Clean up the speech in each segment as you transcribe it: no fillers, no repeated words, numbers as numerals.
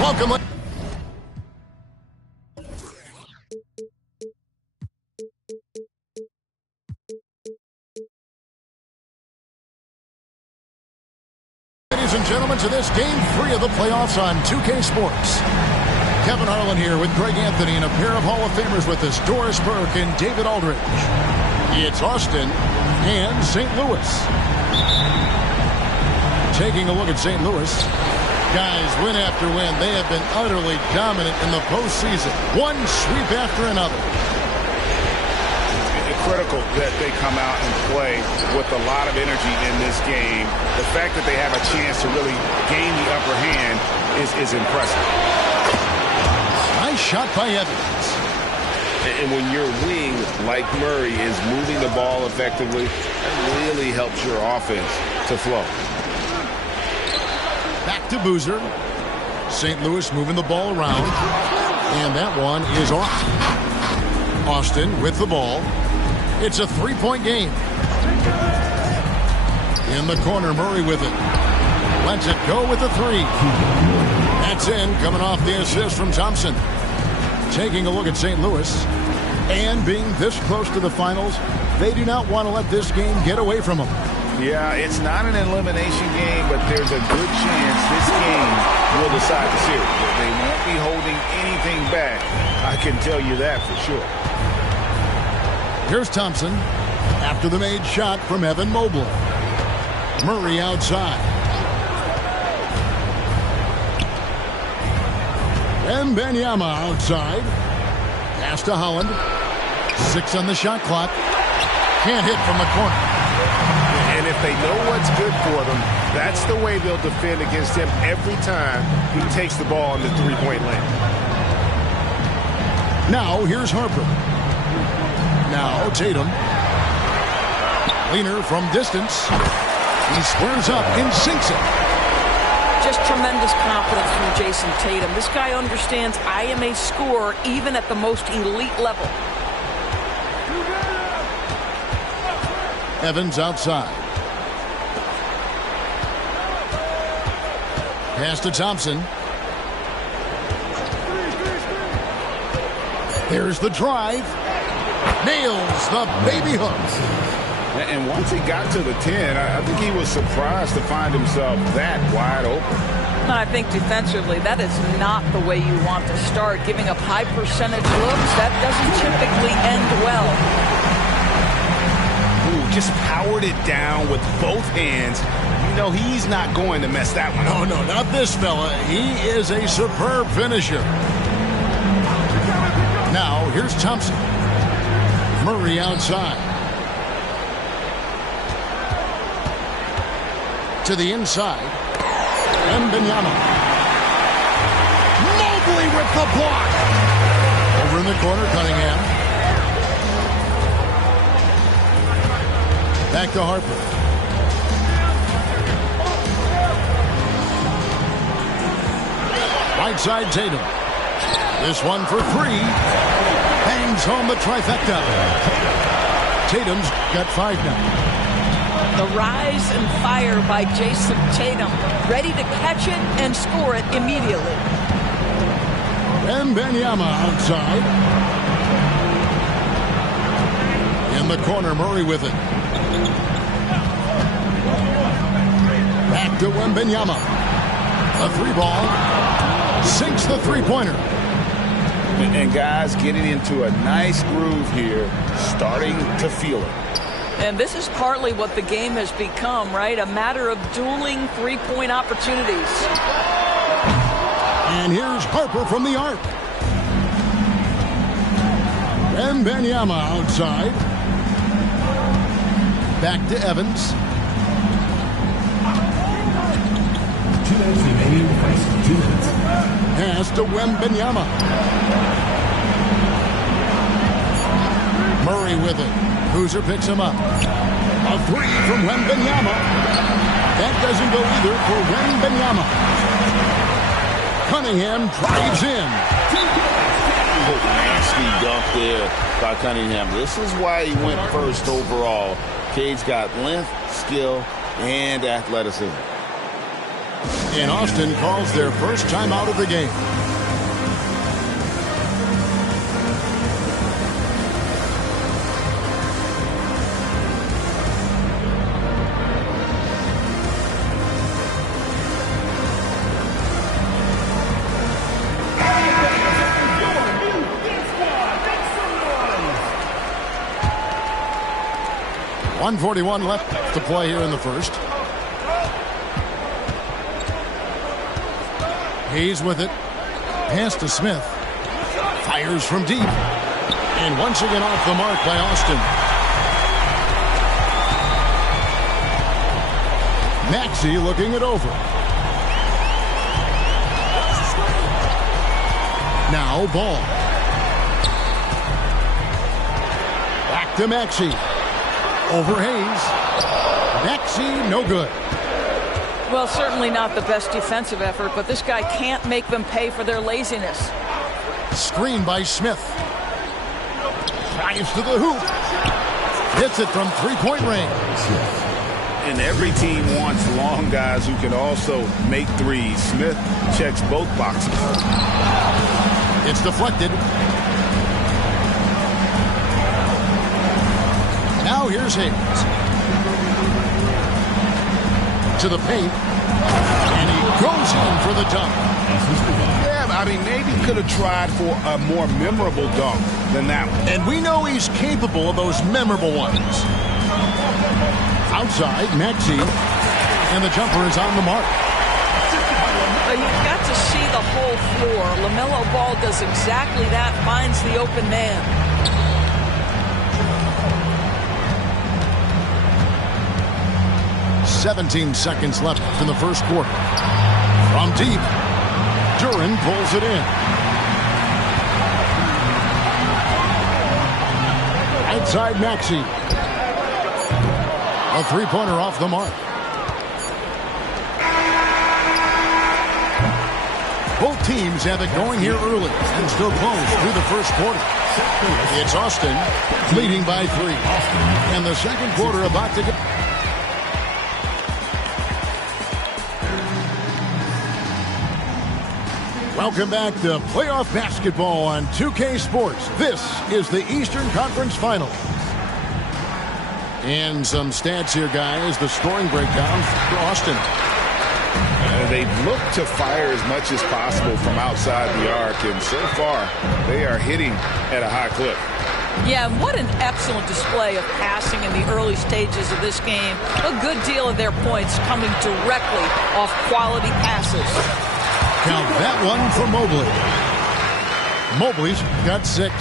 Welcome. Ladies and gentlemen, to this Game 3 of the playoffs on 2K Sports. Kevin Harlan here with Greg Anthony and a pair of Hall of Famers with us, Doris Burke and David Aldridge. It's Austin and St. Louis. Taking a look at St. Louis. Guys, win after win, they have been utterly dominant in the postseason. One sweep after another. It's critical that they come out and play with a lot of energy in this game. The fact that they have a chance to really gain the upper hand is impressive. Nice shot by Evans. And when your wing, like Murray, is moving the ball effectively, that really helps your offense to flow. Back to Boozer. St. Louis moving the ball around. And that one is off. Austin with the ball. It's a three-point game. In the corner, Murray with it. Lets it go with the three. That's in, coming off the assist from Thompson. Taking a look at St. Louis. And being this close to the finals, they do not want to let this game get away from them. Yeah, it's not an elimination game, but there's a good chance this game will decide the series. They won't be holding anything back. I can tell you that for sure. Here's Thompson after the made shot from Evan Mobley. Murray outside. And Wembanyama outside. Pass to Holland. 6 on the shot clock. Can't hit from the corner. And if they know what's good for them, that's the way they'll defend against him every time he takes the ball in the three-point lane. Now here's Harper. Now Tatum. Leaner from distance. He squares up and sinks it. Just tremendous confidence from Jason Tatum. This guy understands I am a scorer even at the most elite level. Evans outside. Pass to Thompson. There's the drive. Nails the baby hook. And once he got to the 10, I think he was surprised to find himself that wide open. I think defensively, that is not the way you want to start. Giving up high percentage looks, that doesn't typically end well. Ooh, just powered it down with both hands. You know he's not going to mess that one up. Oh, no, not this fella. He is a superb finisher. Now, here's Thompson. Murray outside. To the inside. Wembanyama. Mobley with the block. Over in the corner, Cunningham. Back to Harper. Right side, Tatum. This one for 3. Hangs home the trifecta. Tatum's got 5 now. The rise and fire by Jason Tatum. Ready to catch it and score it immediately. Wembanyama outside. In the corner, Murray with it. Back to Wembanyama. A 3-ball. Sinks the three-pointer. And guys getting into a nice groove here, starting to feel it. And this is partly what the game has become, right? A matter of dueling three-point opportunities. And here's Harper from the arc. Wembanyama outside. Back to Evans. 2 minutes remaining. 2 minutes. Pass to Wembanyama. Murray with it. Boozer picks him up. A 3 from Wembanyama. That doesn't go either for Wembanyama. Cunningham drives in. Nasty dunk there by Cunningham. This is why he went first overall. Cade's got length, skill, and athleticism. And Austin calls their first timeout of the game. .141 left to play here in the first. Hayes with it. Pass to Smith. Fires from deep. And once again off the mark by Austin. Maxey looking it over. Now Ball. Back to Maxey. Over Hayes. Maxey, no good. Well, certainly not the best defensive effort, but this guy can't make them pay for their laziness. Screen by Smith. Drives to the hoop. Hits it from three-point range. And every team wants long guys who can also make threes. Smith checks both boxes. It's deflected. Now here's Hayes. To the paint. And he goes in for the dunk. Yeah, I mean, maybe could have tried for a more memorable dunk than that one. And we know he's capable of those memorable ones. Outside, Maxey. And the jumper is on the mark. You've got to see the whole floor. LaMelo Ball does exactly that, finds the open man. 17 seconds left in the first quarter. From deep, Duran pulls it in. Outside Maxey. A three-pointer off the mark. Both teams have it going here early and still close through the first quarter. It's Austin leading by 3. And the second quarter about to get... Welcome back to playoff basketball on 2K Sports. This is the Eastern Conference Finals. And some stats here, guys. The scoring breakdown for Austin. They've looked to fire as much as possible from outside the arc, and so far they are hitting at a high clip. Yeah, what an excellent display of passing in the early stages of this game. A good deal of their points coming directly off quality passes. Count that one for Mobley. Mobley's got 6.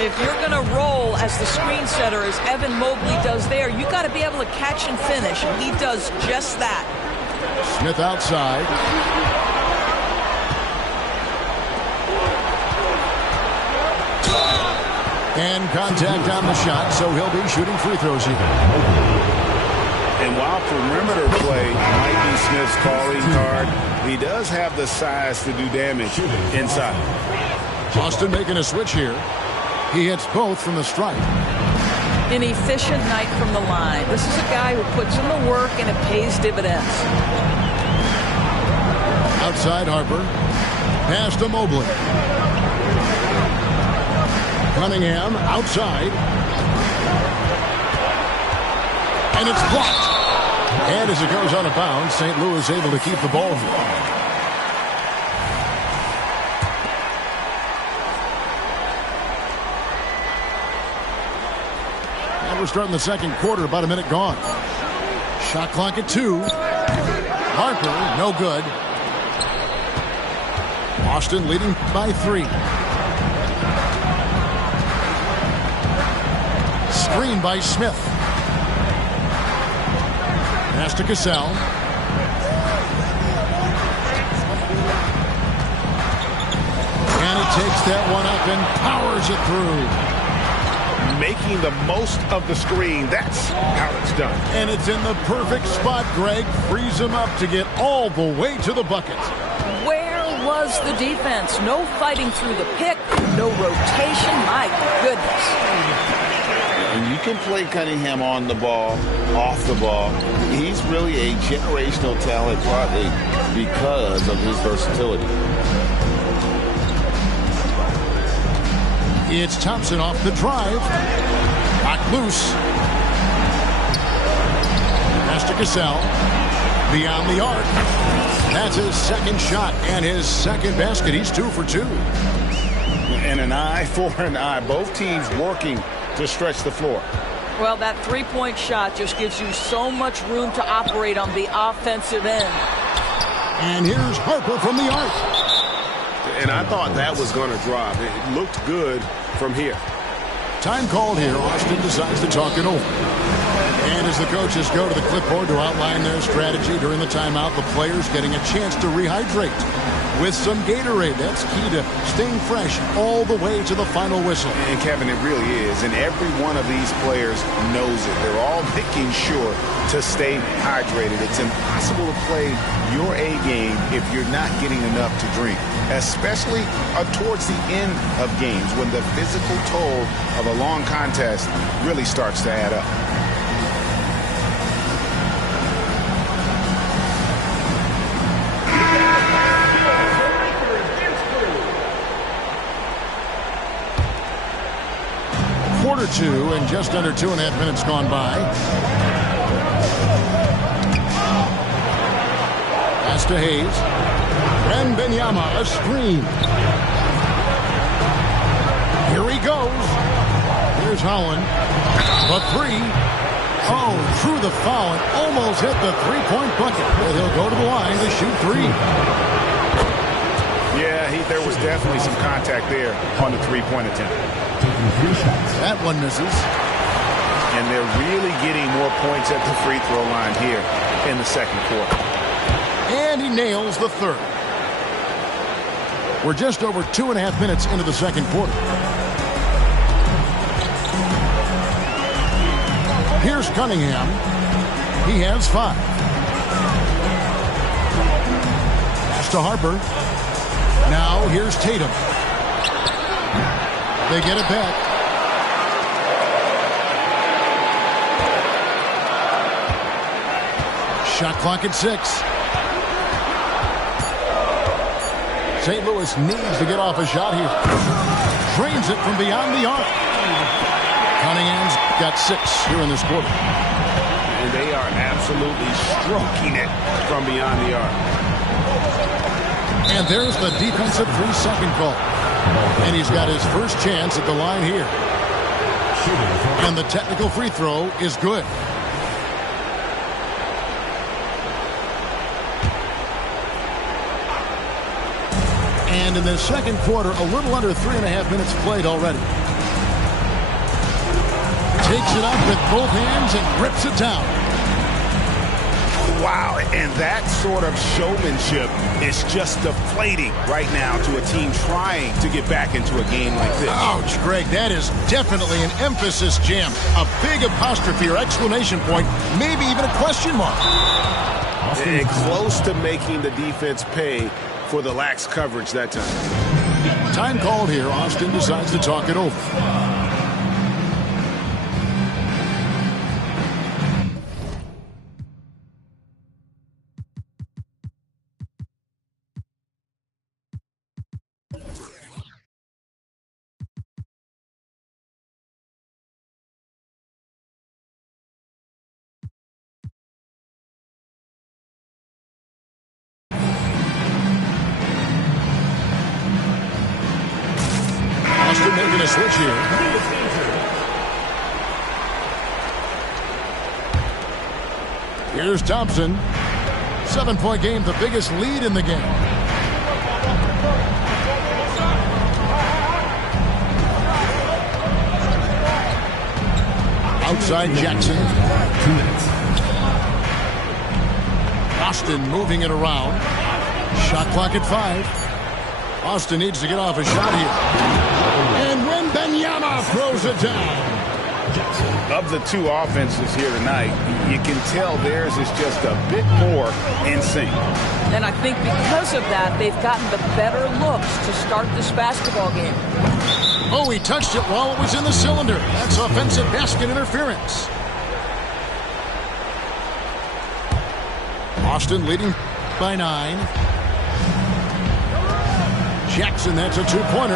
If you're going to roll as the screen setter, as Evan Mobley does there, you got to be able to catch and finish, and he does just that. Smith outside. And contact on the shot, so he'll be shooting free throws here. And while perimeter play might be Smith's calling card, he does have the size to do damage inside. Austin making a switch here. He hits both from the stripe. An efficient night from the line. This is a guy who puts in the work and it pays dividends. Outside Harper. Pass to Mobley. Cunningham outside. And it's blocked. And as it goes out of bounds, St. Louis able to keep the ball here. And we're starting the second quarter, about a minute gone. Shot clock at 2. Harper, no good. Austin leading by 3. Screen by Smith. Pass to Cassell. And it takes that one up and powers it through. Making the most of the screen. That's how it's done. And it's in the perfect spot, Greg. Frees him up to get all the way to the bucket. Where was the defense? No fighting through the pick, no rotation. My goodness. And you can play Cunningham on the ball, off the ball. He's really a generational talent, partly because of his versatility. It's Thompson off the drive. Knocked loose. Pass to Cassell. Beyond the arc. That's his second shot and his second basket. He's 2 for 2. And an eye for an eye. Both teams working to stretch the floor. Well, that three-point shot just gives you so much room to operate on the offensive end. And here's Harper from the arc. And I thought that was going to drop. It looked good from here. Time called here. Austin decides to talk it over. And as the coaches go to the clipboard to outline their strategy during the timeout, the players getting a chance to rehydrate with some Gatorade. That's key to staying fresh all the way to the final whistle. And Kevin, it really is. And every one of these players knows it. They're all making sure to stay hydrated. It's impossible to play your A game if you're not getting enough to drink, especially towards the end of games when the physical toll of a long contest really starts to add up. Quarter 2 and just under 2.5 minutes gone by. Pass to Hayes. Wembanyama, a screen. Here he goes. Here's Holland. The three. Oh, through the foul and almost hit the three-point bucket. But he'll go to the line to shoot 3. Yeah, there was definitely some contact there on the three-point attempt. That one misses. And they're really getting more points at the free throw line here in the second quarter. And he nails the third. We're just over 2.5 minutes into the second quarter. Here's Cunningham. He has 5. Pass to Harper. Now here's Tatum. They get it back. Shot clock at 6. St. Louis needs to get off a shot here. Drains it from beyond the arc. Cunningham's got 6 here in this quarter. And they are absolutely stroking it from beyond the arc. And there's the defensive 3-second call. And he's got his first chance at the line here. And the technical free throw is good. And in the second quarter, a little under 3.5 minutes played already. Takes it up with both hands and grips it down. Wow, and that sort of showmanship is just deflating right now to a team trying to get back into a game like this. Ouch, Greg, that is definitely an emphasis jam. A big apostrophe or exclamation point, maybe even a question mark. And close to making the defense pay for the lax coverage that time. Time called here. Austin decides to talk it over. Austin making a switch here. Here's Thompson. 7-point game, the biggest lead in the game. Outside Jackson. 2 minutes. Austin moving it around. Shot clock at 5. Austin needs to get off a shot here. And Wembanyama throws it down. Of the two offenses here tonight, you can tell theirs is just a bit more in sync. And I think because of that, they've gotten the better looks to start this basketball game. Oh, he touched it while it was in the cylinder. That's offensive basket interference. Austin leading by 9. Jackson, that's a two-pointer.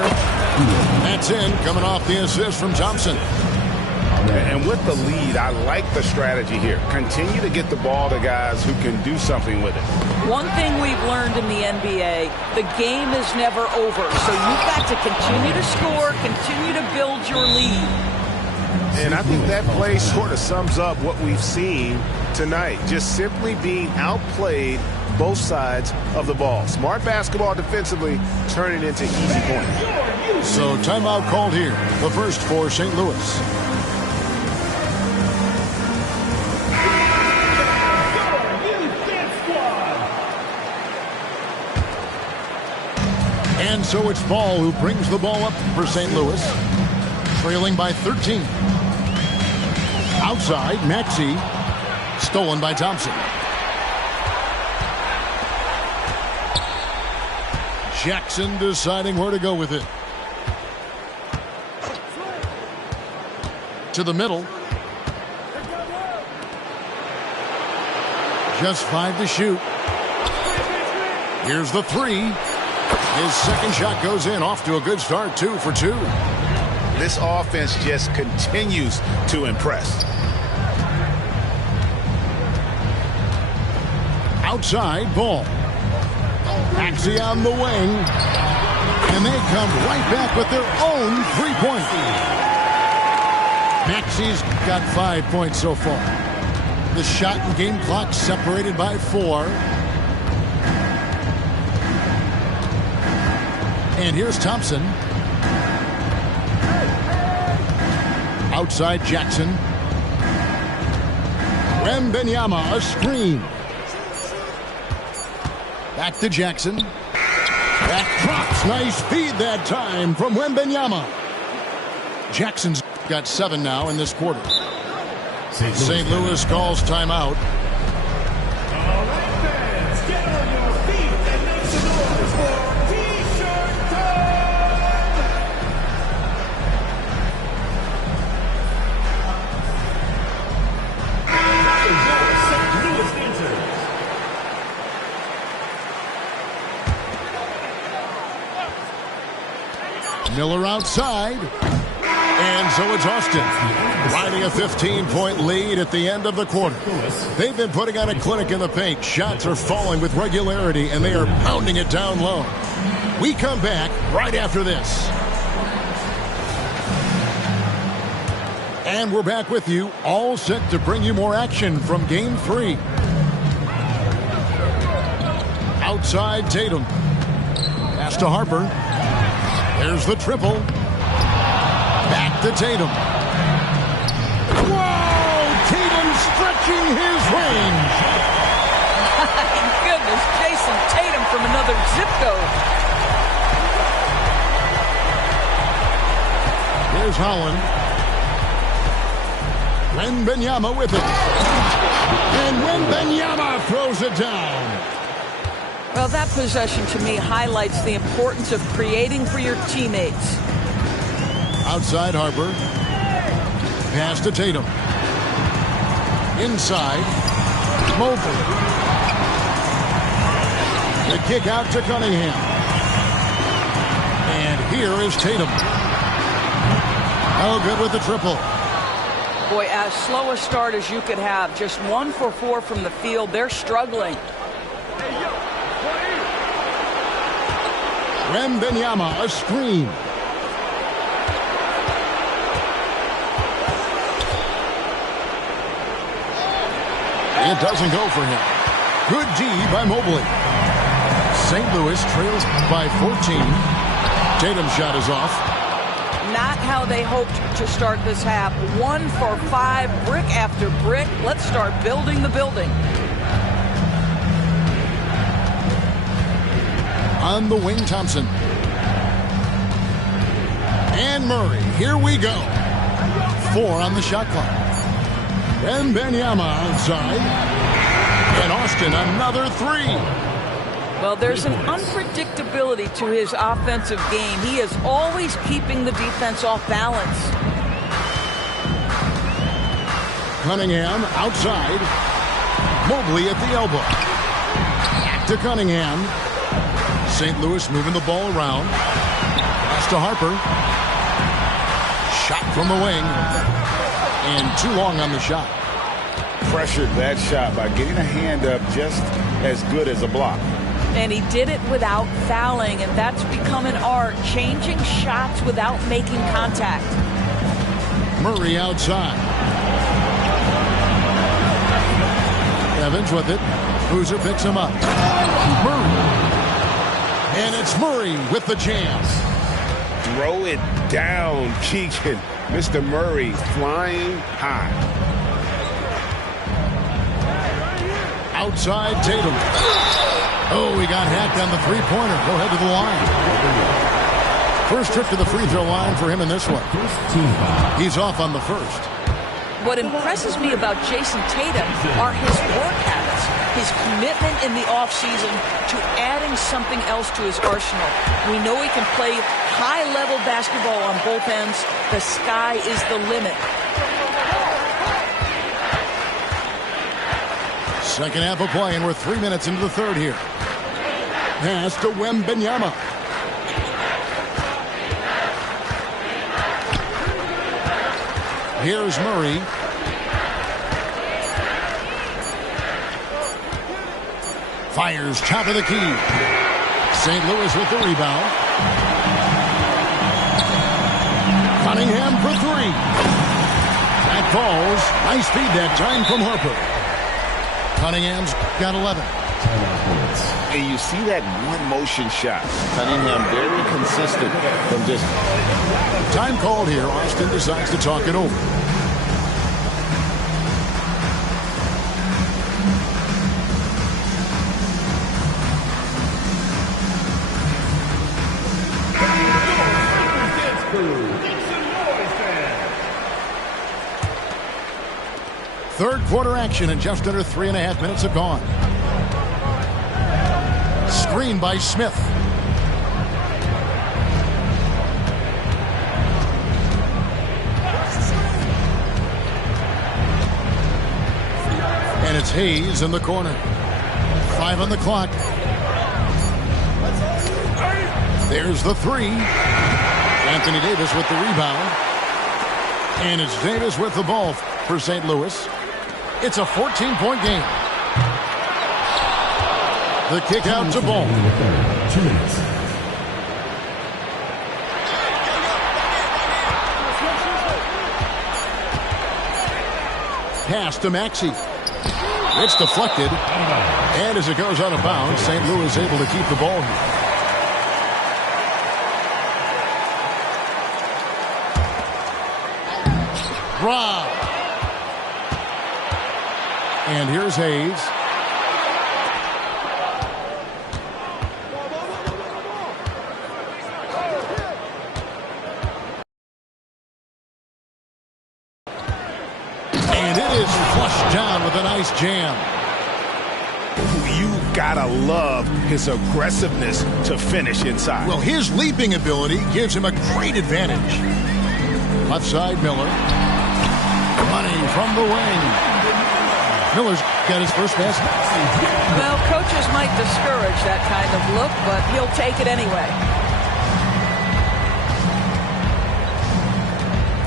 That's in, coming off the assist from Thompson. And with the lead, I like the strategy here. Continue to get the ball to guys who can do something with it. One thing we've learned in the NBA, the game is never over. So you've got to continue to score, continue to build your lead. And I think that play sort of sums up what we've seen tonight. Just simply being outplayed both sides of the ball. Smart basketball defensively, turning into easy points. So timeout called here. The first for St. Louis. And so it's Ball who brings the ball up for St. Louis. Trailing by 13. Outside, Maxey. Stolen by Thompson. Jackson deciding where to go with it. To the middle. Just 5 to shoot. Here's the 3. His second shot goes in. Off to a good start. 2 for 2. This offense just continues to impress. Outside, Ball. Maxey on the wing. And they come right back with their own 3-point. Maxey's got 5 points so far. The shot and game clock separated by 4. And here's Thompson. Outside Jackson. Wembanyama, a screen. Back to Jackson. That drops. Nice feed that time from Wembanyama. Jackson's got 7 now in this quarter. St. Louis calls timeout. All right, fans, get on your feet and make some noise for T-shirt time! St. Louis enters. Miller outside. And so it's Austin, riding a 15-point lead at the end of the quarter. They've been putting on a clinic in the paint. Shots are falling with regularity, and they are pounding it down low. We come back right after this. And we're back with you, all set to bring you more action from Game 3. Outside Tatum. Pass to Harper. There's the triple. Back to Tatum. Whoa! Tatum stretching his range. My goodness, Jason Tatum from another zip code. Here's Holland. Wembanyama with it. And Wembanyama throws it down. Well, that possession to me highlights the importance of creating for your teammates. Outside Harper. Pass to Tatum. Inside. Mobley. The kick out to Cunningham. And here is Tatum. Oh, good with the triple. Boy, as slow a start as you could have. Just 1 for 4 from the field. They're struggling. Wembanyama, a screen. It doesn't go for him. Good D by Mobley. St. Louis trails by 14. Tatum's shot is off. Not how they hoped to start this half. 1 for 5, brick after brick. Let's start building the building. On the wing, Thompson. And Murray. Here we go. 4 on the shot clock. And Wembanyama outside. And Austin, another 3. Well, there's an unpredictability to his offensive game. He is always keeping the defense off balance. Cunningham outside. Mobley at the elbow. To Cunningham. St. Louis moving the ball around. Pass to Harper. Shot from the wing. And too long on the shot. Pressured that shot by getting a hand up just as good as a block. And he did it without fouling, and that's become an art, changing shots without making contact. Murray outside. Evans with it. Boozer picks him up. Murray. And it's Murray with the chance. Throw it down, Keegan. Mr. Murray flying high. Outside Tatum. Oh, he got hacked on the three-pointer. Go ahead to the line. First trip to the free throw line for him in this one. He's off on the first. What impresses me about Jason Tatum are his work habits, his commitment in the offseason to adding something else to his arsenal. We know he can play high-level basketball on both ends. The sky is the limit. Second half of play, and we're 3 minutes into the third here. Pass to Wembanyama. Here's Murray. Fires top of the key. St. Louis with the rebound. Cunningham for three. That falls. Nice feed that time from Harper. Cunningham's got 11. And you see that one motion shot. Cunningham very consistent from distance. Time called here. Austin decides to talk it over. Third quarter action and just under 3.5 minutes have gone. Screen by Smith. And it's Hayes in the corner. 5 on the clock. There's the three. Anthony Davis with the rebound. And it's Davis with the ball for St. Louis. It's a 14-point game. The kick out to Ball. 2 minutes. Pass to Maxey. It's deflected. And as it goes out of bounds, St. Louis able to keep the ball here. Rob. And here's Hayes. And it is flushed down with a nice jam. You gotta love his aggressiveness to finish inside. Well, his leaping ability gives him a great advantage. Left side, Miller. Money from the wing. Miller's got his first basket. Well, coaches might discourage that kind of look, but he'll take it anyway.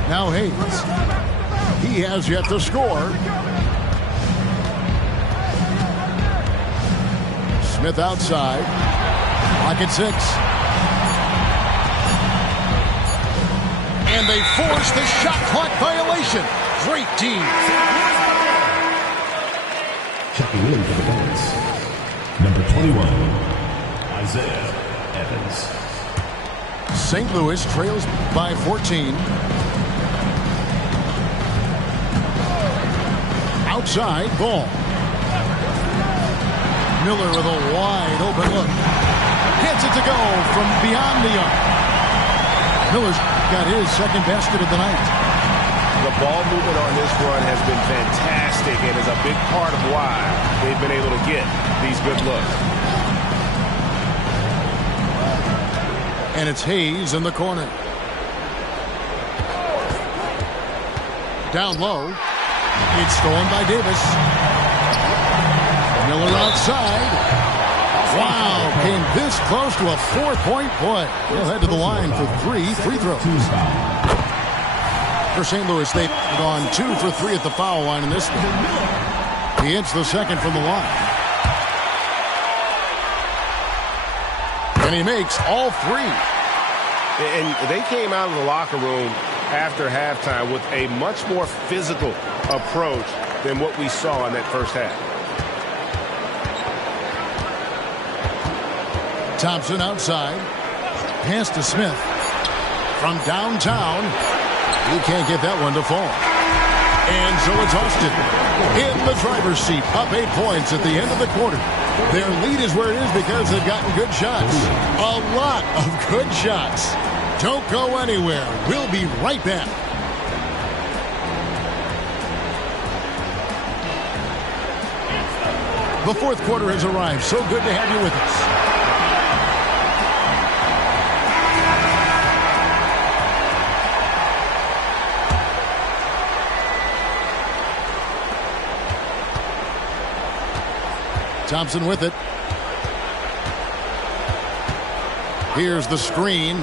Now Hayes. He has yet to score. Smith outside. Clock at 6. And they force the shot clock violation. Great team. Checking in for the Bullets. Number 21, Isaiah Evans. St. Louis trails by 14. Outside, Ball. Miller with a wide open look. Gets it to go from beyond the arc. Miller's got his second basket of the night. The ball movement on this run has been fantastic and is a big part of why they've been able to get these good looks. And it's Hayes in the corner. Down low. It's stolen by Davis. Miller on outside. Wow, came this close to a 4-point play. He'll head to the line for 3 free throws. For St. Louis, they've gone 2 for 3 at the foul line in this one. He hits the second from the line. And he makes all 3. And they came out of the locker room after halftime with a much more physical approach than what we saw in that first half. Thompson outside. Pass to Smith. From downtown. He can't get that one to fall. And so it's Austin in the driver's seat, up 8 points at the end of the quarter. Their lead is where it is because they've gotten good shots. A lot of good shots. Don't go anywhere. We'll be right back. The fourth quarter has arrived. So good to have you with us. Thompson with it. Here's the screen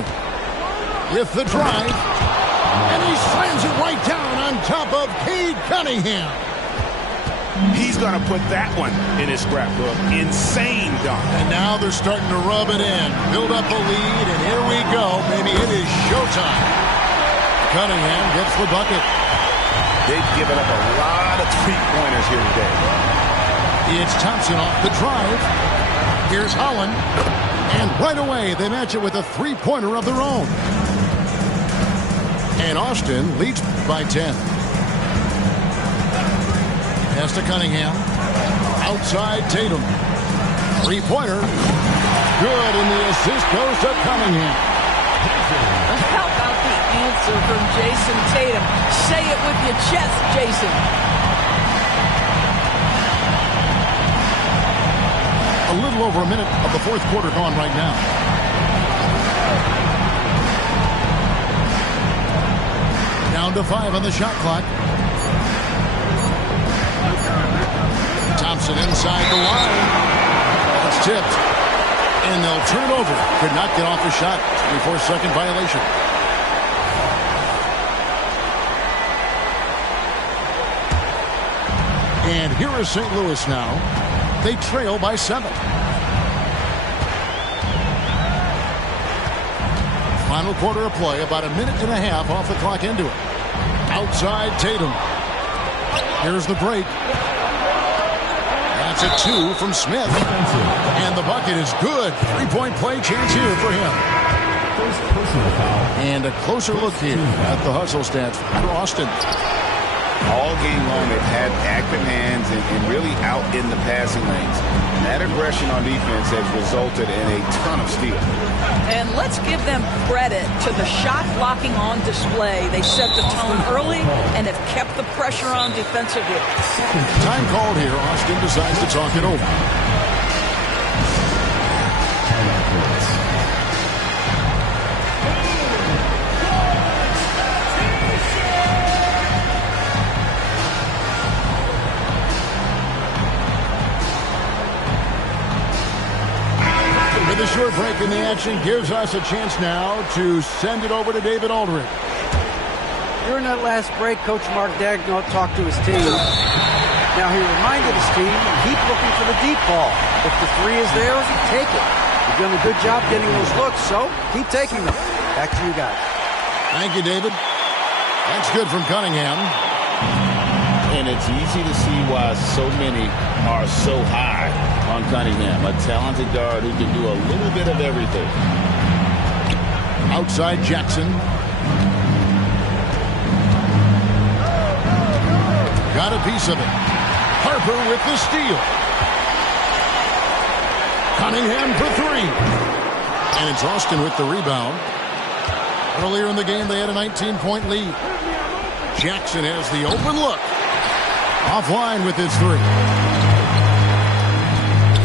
with the drive. And he slams it right down on top of Cade Cunningham. He's going to put that one in his scrapbook. Insane dunk. And now they're starting to rub it in. Build up a lead, and here we go. Maybe it is showtime. Cunningham gets the bucket. They've given up a lot of three-pointers here today. It's Thompson off the drive. Here's Holland. And right away, they match it with a three-pointer of their own. And Austin leads by 10. Pass to Cunningham. Outside Tatum. Three-pointer. Good, and the assist goes to Cunningham. How about the answer from Jason Tatum? Say it with your chest, Jason. A little over a minute of the fourth quarter gone right now. Down to 5 on the shot clock. Thompson inside the line. It's tipped. And they'll turn it over. Could not get off the shot. 24-second violation. And here is St. Louis now. They trail by 7. Final quarter of play, about a minute and a half off the clock into it. Outside Tatum. Here's the break. That's a 2 from Smith. And the bucket is good. Three-point play chance here for him. And a closer look here at the hustle stats for Austin. All game long, they've had active hands and really out in the passing lanes. And that aggression on defense has resulted in a ton of steals. And let's give them credit to the shot blocking on display. They set the tone early and have kept the pressure on defensively. Time called here. Austin decides to talk it over. The short break in the action gives us a chance now to send it over to David Aldridge. During that last break, Coach Mark Daigneault talked to his team. Now he reminded his team, keep looking for the deep ball. If the three is there, take it. You've done a good job getting those looks, so keep taking them. Back to you guys. Thank you, David. That's good from Cunningham. And it's easy to see why so many are so high on Cunningham, a talented guard who can do a little bit of everything. Outside Jackson. Got a piece of it. Harper with the steal. Cunningham for 3. And it's Austin with the rebound. Earlier in the game, they had a 19-point lead. Jackson has the open look. Offline with his 3.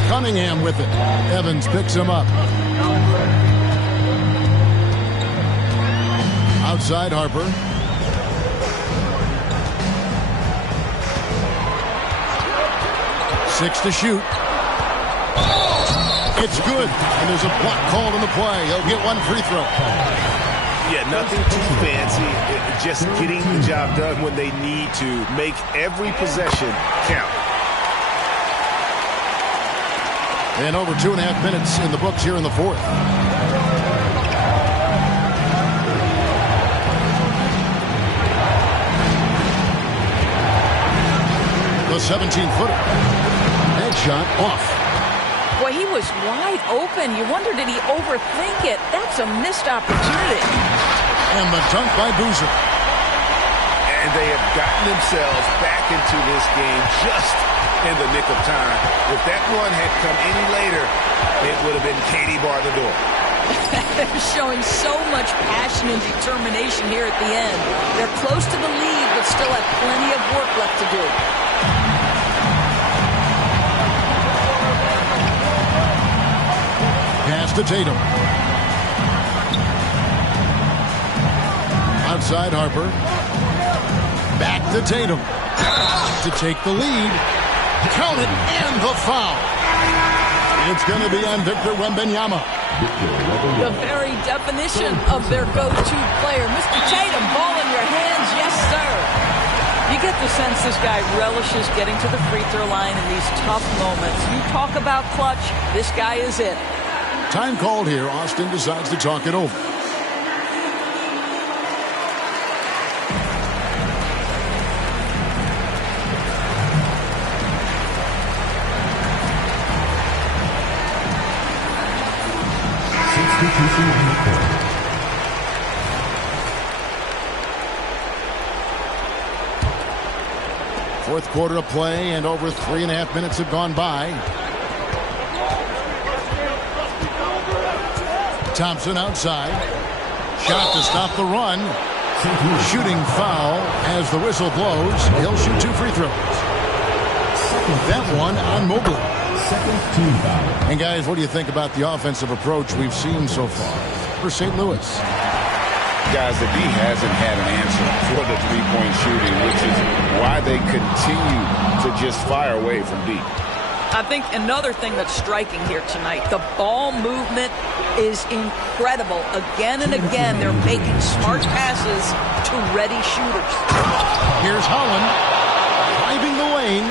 Cunningham with it. Evans picks him up. Outside Harper. Six to shoot. It's good, and there's a block called on the play. He'll get one free throw. Yeah, nothing too fancy. Just getting the job done when they need to. Make every possession count. And over 2.5 minutes in the books here in the fourth. The 17-footer. Headshot off. Boy, he was wide open. You wonder, did he overthink it? That's a missed opportunity. And the dunk by Boozer. And they have gotten themselves back into this game just in the nick of time. If that run had come any later, it would have been Katie bar the door. They're showing so much passion and determination here at the end. They're close to the lead, but still have plenty of work left to do. Pass to Tatum. Outside Harper. Back to Tatum. To take the lead. Count it, and the foul. It's going to be on Victor Wembanyama. The very definition of their go-to player. Mr. Tatum, ball in your hands, yes, sir. You get the sense this guy relishes getting to the free throw line in these tough moments. You talk about clutch, this guy is it. Time called here. Austin decides to talk it over. Fourth quarter of play, and over 3.5 minutes have gone by. Thompson outside. Shot to stop the run. Shooting foul as the whistle blows. He'll shoot 2 free throws. That one on Mobley. And guys, what do you think about the offensive approach we've seen so far for St. Louis? Guys, the D hasn't had an answer for the three-point shooting, which is why they continue to just fire away from deep. I think another thing that's striking here tonight, the ball movement is incredible. Again and again, they're making smart passes to ready shooters. Here's Holland driving the lane.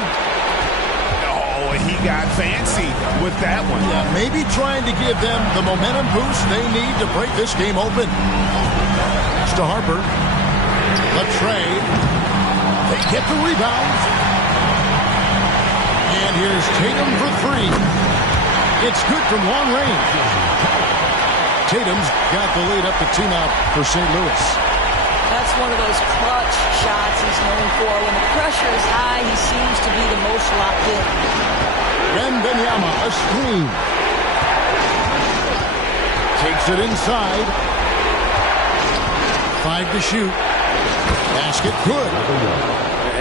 Oh, he got fancy with that one. Yeah, maybe trying to give them the momentum boost they need to break this game open. Pass to Harper. The trade. They get the rebound. And here's Tatum for 3. It's good from long range. Tatum's got the lead up to 2 now for St. Louis. That's one of those clutch shots he's known for. When the pressure is high, he seems to be the most locked in. Wembanyama, a screen. Takes it inside. 5 to shoot. Basket good.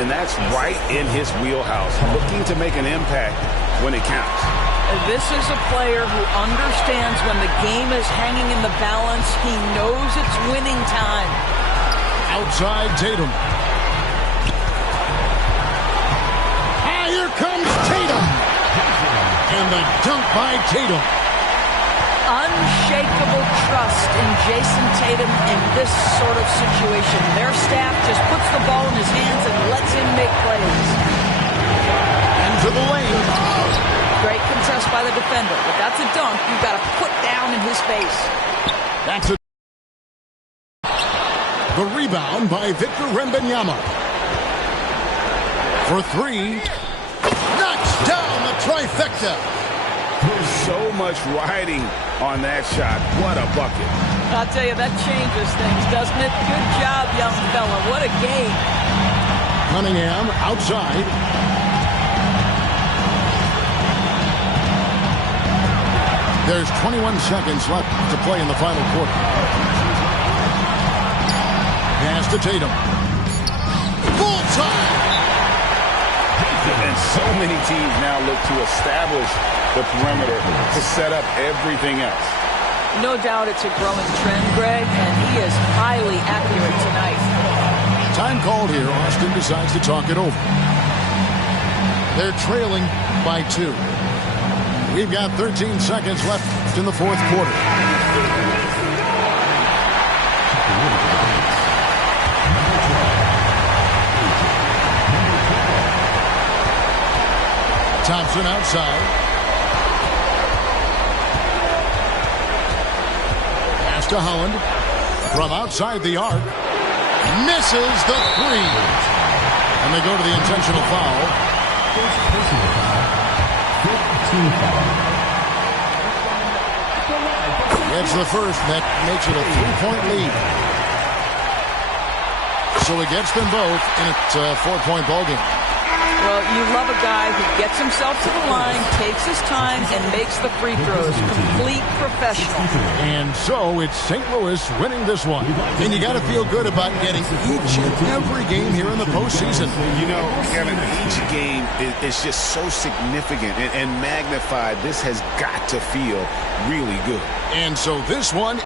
And that's right in his wheelhouse, looking to make an impact when it counts. This is a player who understands when the game is hanging in the balance. He knows it's winning time. Outside Tatum. Here comes Tatum. And the dunk by Tatum. Unshakable trust in Jason Tatum in this sort of situation. Their staff just puts the ball in his hands and lets him make plays. Into the lane. Great contest by the defender, but that's a dunk you've got to put down in his face. That's a the rebound by Victor Wembanyama. For 3. Knocks down the trifecta. There's so much riding on that shot. What a bucket. I'll tell you, that changes things, doesn't it? Good job, young fella. What a game. Cunningham outside. There's 21 seconds left to play in the final quarter. Pass to Tatum. Bullseye! And so many teams now look to establish the perimeter to set up everything else. No doubt it's a growing trend, Greg, and he is highly accurate tonight. Time called here. Austin decides to talk it over. They're trailing by 2. We've got 13 seconds left in the fourth quarter. Thompson outside. Pass to Holland. From outside the arc. Misses the three. And they go to the intentional foul. It's the first. That makes it a 3-point lead. So he gets them both, and it's a 4-point ballgame. Well, you love a guy who gets himself to the line, takes his time, and makes the free throws. Complete professional. And so it's St. Louis winning this one. And you got to feel good about getting each and every game here in the postseason. You know, Kevin, each game is just so significant and magnified. This has got to feel really good. And so this one